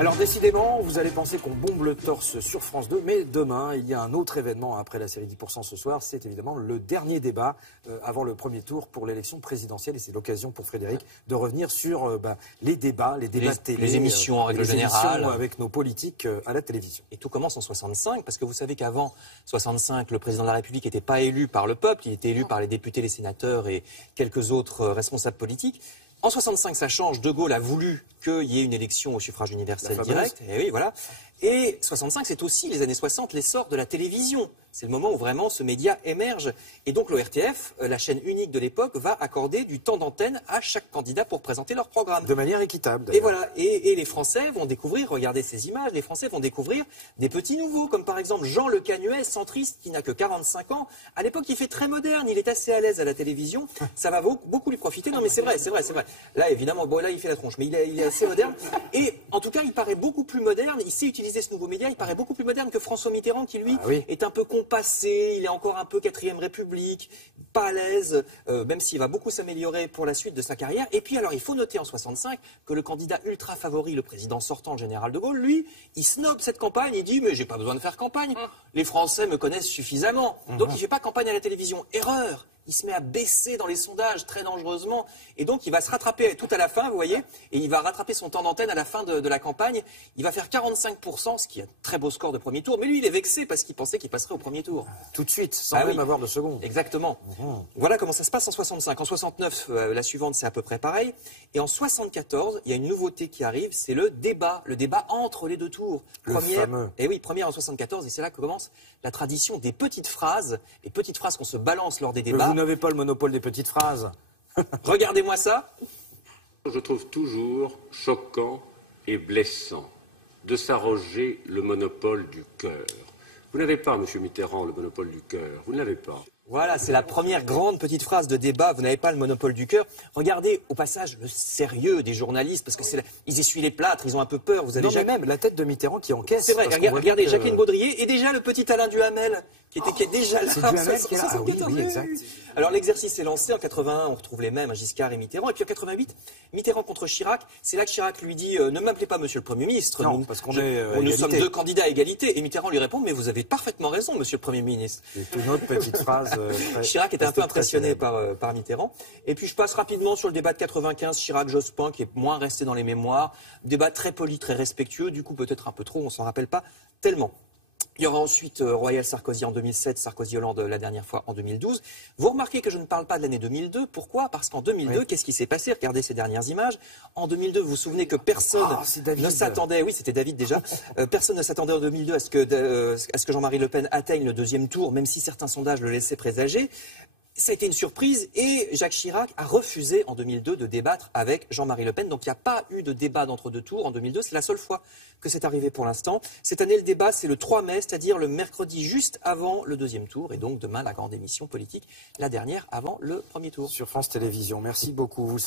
Alors décidément, vous allez penser qu'on bombe le torse sur France 2, mais demain, il y a un autre événement après la série 10% ce soir. C'est évidemment le dernier débat avant le premier tour pour l'élection présidentielle. Et c'est l'occasion pour Frédéric de revenir sur les débats de télé. Les émissions en règle générale. Avec nos politiques à la télévision. Et tout commence en 65, parce que vous savez qu'avant 65, le président de la République n'était pas élu par le peuple, il était élu par les députés, les sénateurs et quelques autres responsables politiques. En 65, ça change. De Gaulle a voulu qu'il y ait une élection au suffrage universel direct. Et oui, voilà. Et 65, c'est aussi les années 60, l'essor de la télévision. C'est le moment où vraiment ce média émerge. Et donc l'ORTF, la chaîne unique de l'époque, va accorder du temps d'antenne à chaque candidat pour présenter leur programme. De manière équitable. Et voilà. Et les Français vont découvrir, regardez ces images, les Français vont découvrir des petits nouveaux, comme par exemple Jean Le Canuet, centriste, qui n'a que 45 ans. À l'époque, il fait très moderne, il est assez à l'aise à la télévision. Ça va beaucoup lui profiter. Non mais c'est vrai. Là, évidemment, bon, là, il fait la tronche, mais il est assez moderne. Et en tout cas, il paraît beaucoup plus moderne. Il sait utiliser ce nouveau média. Il paraît beaucoup plus moderne que François Mitterrand, qui lui est un peu compassé. Il est encore un peu 4e République, pas à l'aise, même s'il va beaucoup s'améliorer pour la suite de sa carrière. Et puis, alors, il faut noter en 65 que le candidat ultra favori, le président sortant, le général de Gaulle, lui, il snob cette campagne. Il dit, mais j'ai pas besoin de faire campagne. Les Français me connaissent suffisamment. Donc, il fait pas campagne à la télévision. Erreur. Il se met à baisser dans les sondages très dangereusement. Et donc, il va se rattraper tout à la fin, vous voyez, et il va rattraper son temps d'antenne à la fin de la campagne. Il va faire 45%, ce qui est un très beau score de premier tour. Mais lui, il est vexé parce qu'il pensait qu'il passerait au premier tour. Tout de suite, sans même avoir de second. Exactement. Voilà comment ça se passe en 65. En 69, la suivante, c'est à peu près pareil. Et en 74, il y a une nouveauté qui arrive, c'est le débat entre les deux tours. Fameux. Et oui, première en 74, et c'est là que commence la tradition des petites phrases, les petites phrases qu'on se balance lors des débats. Vous n'avez pas le monopole des petites phrases. Regardez-moi ça. Je trouve toujours choquant et blessant de s'arroger le monopole du cœur. Vous n'avez pas, M. Mitterrand, le monopole du cœur. Vous ne l'avez pas. Voilà, c'est la première grande petite phrase de débat. Vous n'avez pas le monopole du cœur. Regardez au passage le sérieux des journalistes, parce que ils essuient les plâtres, ils ont un peu peur. Vous avez même la tête de Mitterrand qui encaisse. C'est vrai. Regardez Jacqueline Baudrier et déjà le petit Alain Duhamel qui est déjà là. C'est Duhamel qui est là. Oui, exact. Alors l'exercice est lancé en 81. On retrouve les mêmes, Giscard et Mitterrand. Et puis en 88, Mitterrand contre Chirac. C'est là que Chirac lui dit ne m'appelez pas Monsieur le Premier ministre. Non, parce qu'on nous sommes deux candidats à égalité. Et Mitterrand lui répond mais vous avez parfaitement raison, Monsieur le Premier ministre. C'est une autre petite phrase. Chirac était un peu impressionné par Mitterrand. Et puis je passe rapidement sur le débat de 95, Chirac-Jospin, qui est moins resté dans les mémoires. Débat très poli, très respectueux, du coup peut-être un peu trop, on s'en rappelle pas tellement. Il y aura ensuite Royal-Sarkozy en 2007, Sarkozy-Hollande la dernière fois en 2012. Vous remarquez que je ne parle pas de l'année 2002. Pourquoi? Parce qu'en 2002, qu'est-ce qui s'est passé? Regardez ces dernières images. En 2002, vous vous souvenez que personne ne s'attendait, oui c'était David déjà, personne ne s'attendait en 2002 à ce que Jean-Marie Le Pen atteigne le deuxième tour, même si certains sondages le laissaient présager. Ça a été une surprise et Jacques Chirac a refusé en 2002 de débattre avec Jean-Marie Le Pen. Donc il n'y a pas eu de débat d'entre-deux tours en 2002. C'est la seule fois que c'est arrivé pour l'instant. Cette année, le débat, c'est le 3 mai, c'est-à-dire le mercredi juste avant le deuxième tour. Et donc demain, la grande émission politique, la dernière avant le premier tour. Sur France Télévisions. Merci beaucoup.